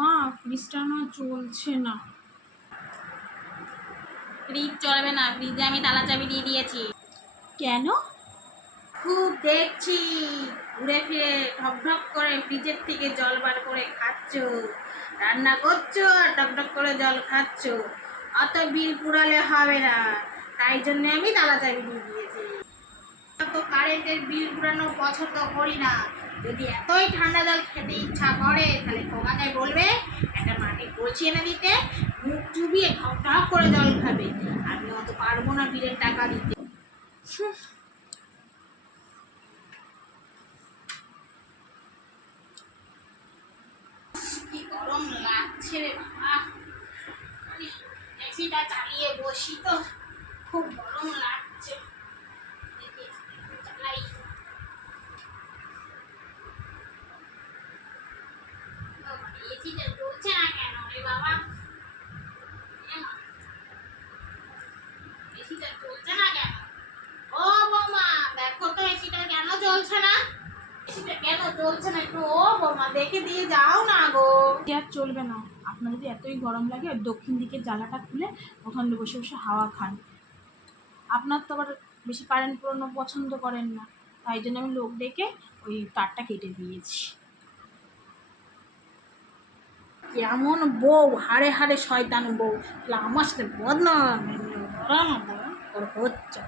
মা ফ্রিজটা না চলছে না। ফ্রিজ চলবে না, ফ্রিজে আমি তালা চাবি দিয়ে দিয়েছি। কেন? খুব দেখছি ঘুরে ফিরে ঢক ঢক করে ফ্রিজের থেকে জল বার করে খাচ্ছ, রান্না করছো আর ঢক ঢক করে জল খাচ্ছ। অত বিল পুরালে হবে না, তাই জন্য আমি তালা চাবি দিয়ে দিয়েছি। তো কারেন্টের বিল পুরানো পছন্দ করি না। যদি এতই ঠান্ডা জল খেতে ইচ্ছা করে তাহলে তোমাকে বলবে একটা মাটির কলসি এনে দিতে, মুখ চুবিয়ে ঢক ঢক করে জল খাবে। আমি অত পারবো না বিলের টাকা দিতে। কি গরম লাগছে রে বাবা, এসিটা চালিয়ে বসি তো খুব গরম লাগছে। চালাই। এসিটা চলছে না কেন রে বাবা? এসিটা চলছে না কেন? ও বৌমা দেখো তো এসিটা কেন চলছে না? এসিটা কেন চলছে না একটু ও বৌমা দেখে দিয়ে যাও না গো। আর চলবে না। আপনার যদি এতই গরম লাগে ওই দক্ষিণ দিকের জানলাটা খুলে ওখানে বসে বসে হাওয়া খান। আপনার তো আবার বেশি কারেন্ট পুরোনো পছন্দ করেন না, তাই জন্য আমি লোক ডেকে ওই তারটা কেটে দিয়েছি। কেমন বউ, হাড়ে হাড়ে শয়তান বউ, আমার সাথে বদনাম হচ্ছে।